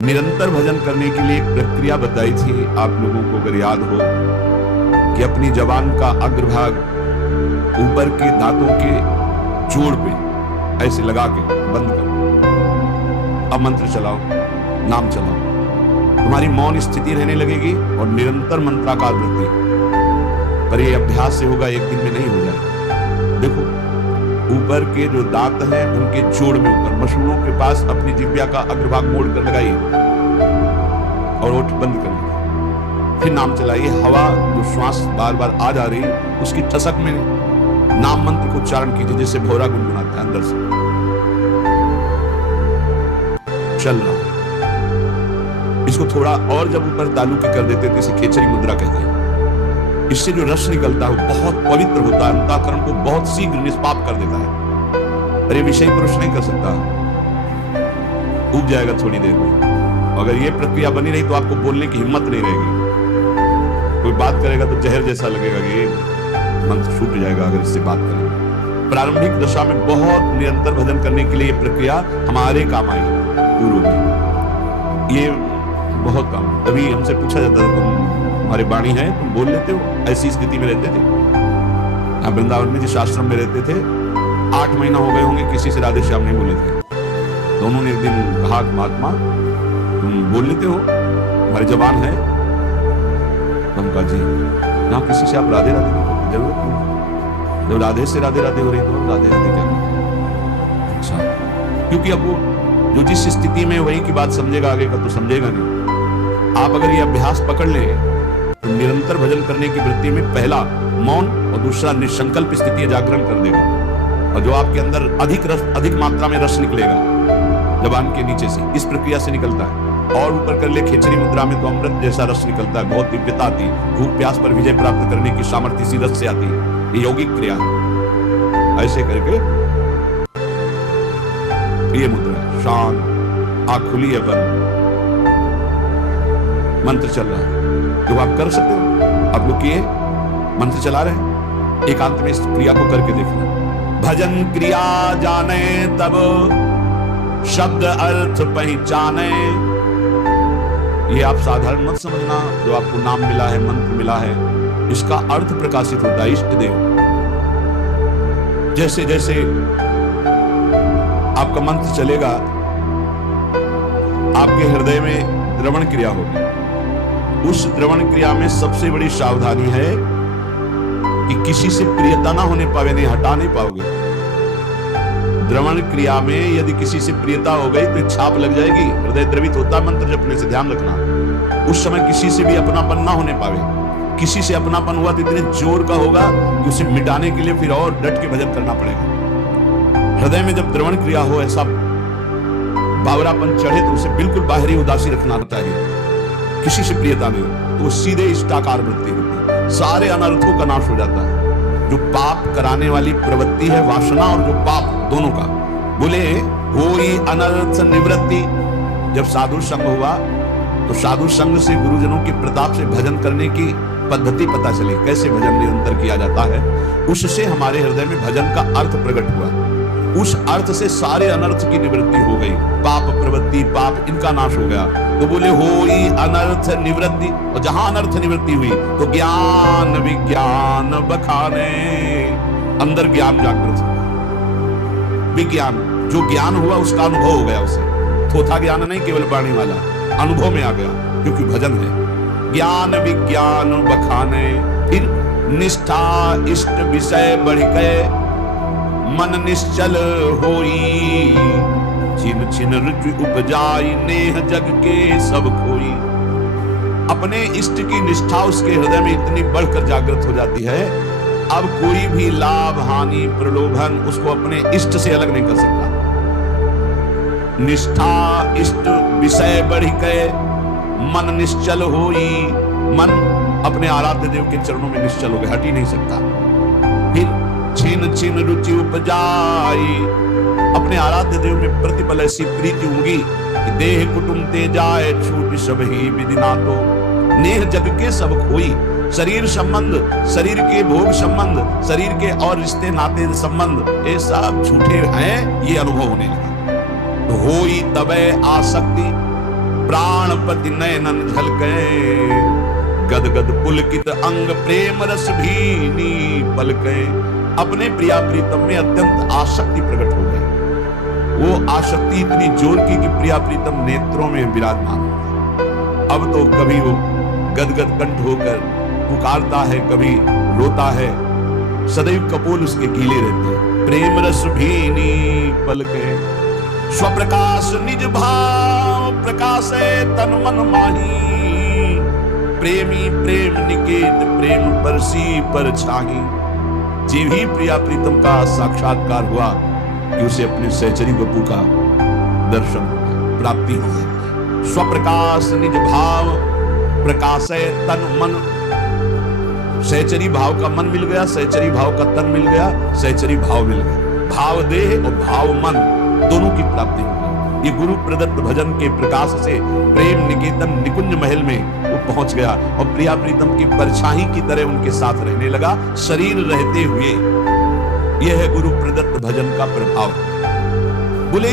निरंतर भजन करने के लिए एक प्रक्रिया बताई थी आप लोगों को, अगर याद हो, कि अपनी जबान का अग्रभाग ऊपर के दांतों के जोड़ पे ऐसे लगा के बंद करो। अब मंत्र चलाओ, नाम चलाओ, तुम्हारी मौन स्थिति रहने लगेगी और निरंतर मंत्राकार वृद्धि। पर ये अभ्यास से होगा, एक दिन में नहीं हो जाएगा। देखो, ऊपर के जो दांत हैं उनके जोड़ में ऊपर मसूड़ों के पास अपनी जिह्वा का अग्रभाग मोड़ कर लगाइए और ओठ बंद कर लीजिए। फिर नाम चलाइए। हवा जो श्वास बार बार आ जा रही उसकी ठसक में नाम मंत्र को उच्चारण कीजिए, जैसे भौरा गुनगुनाता है अंदर से। चल रहा, इसको थोड़ा और जब ऊपर तालु के कर देते थे, इसे खेचरी मुद्रा कहते हैं। इससे जो रस निकलता है वो बहुत पवित्र होता है, अंतःकरण को बहुत शीघ्र निष्पाप कर देता है। अरे विषय पुरुष नहीं कर सकता, उब जाएगा थोड़ी देर में। अगर ये प्रक्रिया बनी रही तो आपको बोलने की हिम्मत नहीं रहेगी। कोई बात करेगा तो जहर जैसा लगेगा कि मंत्र छूट जाएगा अगर इससे बात करेंगे। प्रारंभिक दशा में बहुत निरंतर भजन करने के लिए ये प्रक्रिया हमारे काम आई पूर्व में। ये बहुत काम, तभी हमसे पूछा जाता था, तुम हमारे वाणी है, तुम बोल लेते हो? ऐसी स्थिति में रहते थे। आप वृंदावन में जिस आश्रम में रहते थे, 8 महीना हो गए होंगे किसी से राधे श्याम नहीं बोले थे। तो उन्होंने एक दिन कहा, महात्मा तुम बोल लेते हो, हमारी जबान है? तो हम कहा जी ना, किसी से आप राधे राधे नहीं करते, जरूरत नहीं। जब राधे से राधे राधे हो रही तो राधे राधे क्या? अच्छा, क्योंकि अब वो जो जिस स्थिति में वही की बात समझेगा, आगे का तो समझेगा नहीं। आप अगर ये अभ्यास पकड़ लें तो निरंतर भजन करने की वृत्ति में पहला मौन और दूसरा निसंकल्प स्थिति जागरण कर देगा। और जो आपके अंदर अधिक मात्रा में रस निकलेगा जबान के नीचे से, इस प्रक्रिया से निकलता है। और ऊपर कर ले खेचरी मुद्रा में तो अमृत जैसा रस निकलता है, बहुत दिव्यता आती है। भूख प्यास पर विजय प्राप्त करने की सामर्थ्य इसी रस से आती है। ये यौगिक क्रिया है। ऐसे करके ये मुद्रा शांत, आंख खुली है बंद, मंत्र चल रहा है। जो आप कर सकते हो, आप लोग किए, मंत्र चला रहे हैं, एकांत में इस क्रिया को करके देखना। भजन क्रिया जाने तब शब्द अर्थ पहचाने। ये आप साधारण मत समझना, जो आपको नाम मिला है, मंत्र मिला है, इसका अर्थ प्रकाशित होता है। इष्ट देव, जैसे जैसे आपका मंत्र चलेगा, आपके हृदय में द्रवण क्रिया होगी। उस द्रवण क्रिया में सबसे बड़ी सावधानी है कि किसी से प्रियता ना होने पावे, नहीं हटा नहीं पाओगे। द्रवण क्रिया में यदि किसी से प्रियता हो गई तो छाप लग जाएगी, हृदय द्रवित होता है मंत्र जपने से, ध्यान रखना। उस समय किसी से भी अपनापन ना होने पावे। किसी से अपनापन हुआ तो इतने जोर का होगा कि उसे मिटाने के लिए फिर और डट के भजन करना पड़ेगा। हृदय में जब द्रवण क्रिया हो, ऐसा बावरापन चढ़े तो उसे बिल्कुल बाहरी उदासी रखना चाहिए। किसी से प्रियता नहीं तो सीधे इष्टाकार वृत्ति होती है, सारे अनर्थों का नाश हो जाता है। जो पाप कराने वाली प्रवृत्ति है, वासना और जो पाप, दोनों का बोले होई अनर्थ निवृत्ति। जब साधु संग हुआ तो साधु संग से, गुरुजनों के प्रताप से भजन करने की पद्धति पता चली, कैसे भजन निरंतर किया जाता है। उससे हमारे हृदय में भजन का अर्थ प्रकट हुआ। उस अर्थ से सारे अनर्थ की निवृत्ति हो गई, पाप प्रवृत्ति, पाप इनका नाश हो गया। तो बोले होई अनर्थ निवृत्ति। और जहां अनर्थ निवृत्ति हुई तो ज्ञान विज्ञान बखाने, अंदर ज्ञान जागृत हो, विज्ञान, जो ज्ञान हुआ उसका अनुभव हो गया उसे। थोथा ज्ञान नहीं केवल वाणी वाला, अनुभव में आ गया, क्योंकि भजन है। ज्ञान विज्ञान बखाने, फिर निष्ठा इष्ट विषय बढ़ गए, मन निश्चल होई, छिन छिन रुचि उपजाई, नेह जग के सब खोई। अपने इष्ट की निष्ठा उसके हृदय में इतनी बढ़कर जागृत हो जाती है, अब कोई भी लाभ हानि प्रलोभन उसको अपने इष्ट से अलग नहीं कर सकता। निष्ठा इष्ट विषय बढ़ गए, मन निश्चल होई, मन अपने आराध्य देव के चरणों में निश्चल हो गया, हट ही नहीं सकता। फिर छिन छिन रुचि उपजाई, अपने आराध्य देव में प्रतिपल ऐसी प्रीति होगी कि देह कुटुंब ते जाए, छूट सब ही विधि नातो, नेह जग के सब खोई। शरीर संबंध, शरीर के भोग संबंध, शरीर के और रिश्ते नाते संबंध, ये सब झूठे हैं, ये अनुभव होने लगा। तो होई तबे आसक्ति, प्राणपति नयनन झलके, गदगद पुलकित अंग प्रेम रस भीनी पलके। अपने प्रिया प्रीतम में अत्यंत आसक्ति प्रकट हो गई। वो आसक्ति इतनी जोर की कि प्रिया प्रीतम नेत्रों में विराजमान हो गई। अब तो कभी वो गदगद कंठ होकर पुकारता है, कभी रोता है, सदैव कपोल उसके गीले रहते हैं। प्रेम रस भीनी पलके, स्वप्रकाश निज भाव प्रकाशे तन मन माही। प्रेमी प्रेम निकेत प्रेम परसी पर छाही। जी भी प्रिया प्रीतम का साक्षात्कार हुआ कि उसे अपने सहचरी बपू का दर्शन प्राप्ति हो गई। स्वप्रकाश निज भाव प्रकाशे तन मन। सहचरी भाव का मन मिल गया, सहचरी भाव का तन मिल गया, सहचरी भाव मिल गया। भाव देह और भाव मन दोनों की प्राप्ति हो गई। ये गुरु प्रदत्त भजन के प्रकाश से प्रेम निकेतन निकुंज महल में वो पहुंच गया और प्रिया प्रीतम की परछाई की तरह उनके साथ रहने लगा शरीर रहते हुए। यह है गुरु प्रदत्त भजन का प्रभाव। बोले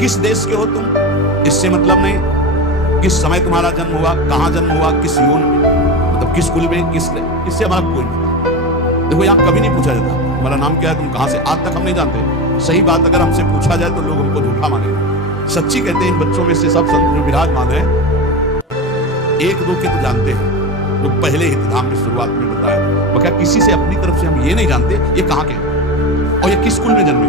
किस देश के हो तुम, इससे मतलब नहीं। किस समय तुम्हारा जन्म हुआ, कहां जन्म हुआ, किस योन में, मतलब किस कुल में, किससे हमारा कोई नहीं। देखो यहाँ कभी नहीं पूछा जाता हमारा नाम क्या है, तुम कहां से, आज तक हम नहीं जानते। सही बात अगर हमसे पूछा जाए तो लोग हमको झूठा मानेंगे। सच्ची कहते हैं इन बच्चों में से सब संत जो विराजमान है, एक दो के तो जानते हैं, जो पहले हितधाम में शुरुआत में बताया। मगर किसी से अपनी तरफ से हम ये नहीं जानते ये कहाँ के और ये किस कुल में जन्मे,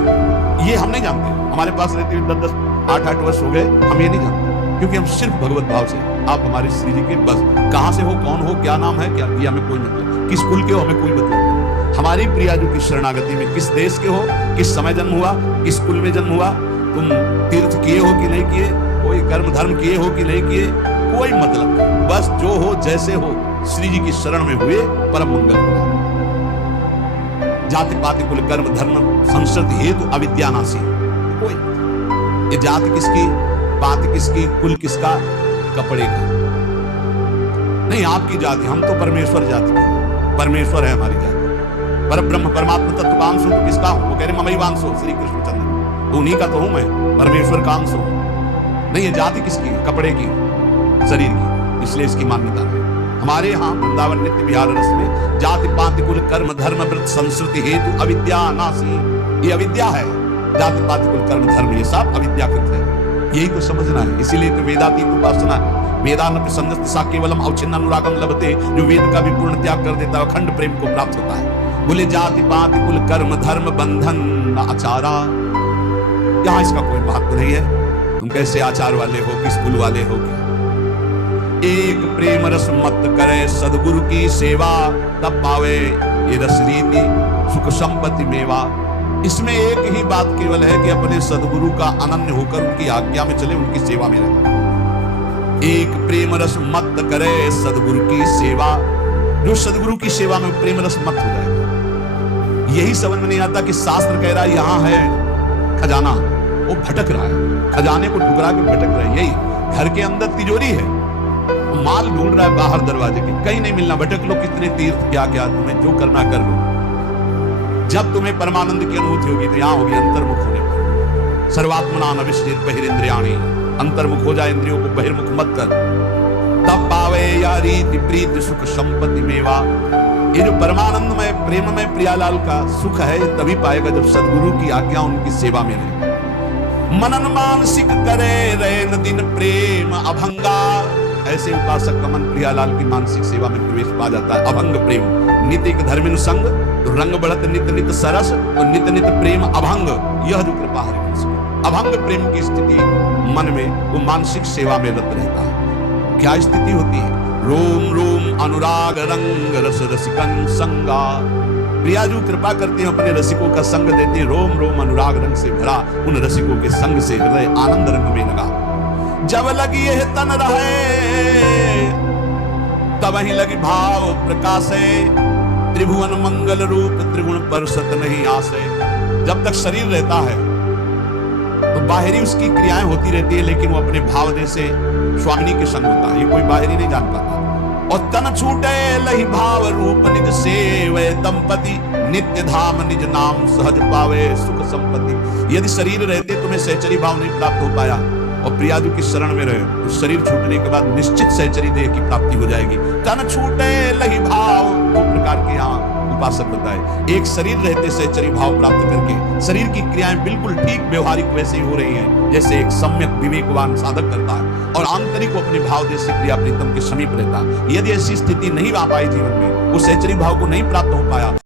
ये हम नहीं जानते। हमारे पास रहते हुए 10-10, 8-8 वर्ष हो गए, हम ये नहीं जानते, क्योंकि हम सिर्फ भगवत भाव से, आप हमारे श्री जी के, बस कहां से हो, कौन हो, क्या नाम है, क्या ये हमें कोई मतलब, किस कुल के हो हमें कोई मतलब। हमारी प्रियाजू की शरणागति में किस देश के हो, किस समय जन्म हुआ, किस कुल में जन्म हुआ, तुम तीर्थ किए हो कि नहीं किए, कोई कर्म धर्म किए हो कि नहीं किए, कोई मतलब, बस जो हो जैसे हो श्री जी की शरण में हुए परम मंगल हुआ। जाति पाति कुल कर्म धर्म संस्कृति हेतु अविद्यानासी। कोई ये जाति किसकी, पाति किसकी, कुल किसका, कपड़े का नहीं। आपकी जाति, हम तो परमेश्वर जाति के, परमेश्वर है हमारी जाति। पर ब्रह्म परमात्मा तत्व का अंश तो किसका हूं, वो कह रहे ममई वांश हो, श्री कृष्णचंद्र, उन्हीं का तो हूं मैं, परमेश्वर का अंश हूं। नहीं ये जाति किसकी, कपड़े की, शरीर की, इसलिए इसकी मान्यता है। हमारे यहाँ वृंदावन नित्य विहार रस में जाति पाति कुल कर्म धर्म व्रत संस्कृति हेतु अविद्या नासी, ये अविद्या है। जाति पाति कुल कर्म धर्म ये सब अविद्याकृत है, यही तो समझना है। इसीलिए तो वेदातीत उपासना है। वेदान प्रसन्न सा केवलम अवचिन्न अनुरागम लभते, जो वेद का भी पूर्ण त्याग कर देता है अखंड प्रेम को प्राप्त होता है। बोले जाति पाति कुल कर्म धर्म बंधन न आचारा, यहाँ इसका कोई महत्व नहीं है। तुम कैसे आचार वाले हो, किस कुल वाले हो, एक प्रेम रस मत करे सदगुरु की सेवा, तब पावे ये रस रीति सुख संपत्ति मेवा। इसमें एक ही बात केवल है कि अपने सदगुरु का अनन्य होकर उनकी आज्ञा में चले, उनकी सेवा में रहे। एक प्रेम रस मत करे सदगुरु की सेवा, जो सदगुरु की सेवा में प्रेम रस मत हो जाएगा। यही समझ में नहीं आता कि शास्त्र कह रहा है यहां है खजाना, वो भटक रहा है, खजाने को ठुकरा के भटक रहा है। यही घर के अंदर तिजोरी है, माल ढूंढ रहा है बाहर दरवाजे के, कहीं नहीं मिलना, भटक लो, कितने तीर्थ क्या क्या, तुम्हें जो करना कर लो। जब तुम्हें परमानंद की अनुभूति होगी तो यहां होगी अंतर्मुख होने पर। सर्वात्मना नविश्चित बहिरिंद्रियाणि, अंतर्मुख हो जाए, इंद्रियों को बहिर्मुख मत कर, तब पावे या रीति प्रीति सुख संपत्ति मेवा। ये जो परमानंद में प्रेम में प्रियालाल का सुख है ये तभी पाएगा जब सदगुरु की आज्ञा उनकी सेवा में रहे। मनन मानसिक करे रैन दिन प्रेम अभंगा, ऐसे उपासक का मन प्रियालाल की मानसिक सेवा में प्रवेश पा जाता है। अभंग प्रेम नित्य धर्मिन संग, तो रंग बढ़त नित नित सरस, और नित नित प्रेम अभंग, यह जो कृपा हरिवंश। अभंग प्रेम की स्थिति मन में, वो मानसिक सेवा में रत रहता है। क्या स्थिति होती है, रोम रोम अनुराग रंग रस रसिकन संगा। प्रियाजू कृपा करते हैं, अपने रसिकों का संग देते, रोम रोम अनुराग रंग से भरा उन रसिकों के संग से हृदय आनंद रंग में लगा। जब लगी यह तन रहे तब ही लगी भाव प्रकाशे, त्रिभुवन मंगल रूप त्रिगुण परसत नहीं आसे। जब तक शरीर रहता है तो बाहरी उसकी क्रियाएं होती रहती है, लेकिन वो अपने भाव जैसे स्वामिनी के संग होता है, ये कोई बाहरी नहीं जान पाता। और तन छूटे लही भाव रूप निज सेवे दंपति, नित्य धाम निज नाम सहज पावे सुख संपत्ति। यदि शरीर रहते तुम्हें सहचरी भाव नहीं प्राप्त हो पाया और प्रियादु की शरण में रहे तो शरीर छूटने के बाद निश्चित सहचरी देह की प्राप्ति हो जाएगी। तन छूटे लही भाव, दो प्रकार के यहाँ उपासक बताए। एक शरीर रहते सहचरी भाव प्राप्त करके शरीर की क्रियाएं बिल्कुल ठीक व्यवहारिक वैसे ही हो रही हैं जैसे एक सम्यक विवेकवान साधक करता है, और आंतरिक अपने भाव देश से प्रिया प्रीतम के समीप रहता है। यदि ऐसी स्थिति नहीं आ पाई जीवन में, उस सहचरी भाव को नहीं प्राप्त हो पाया,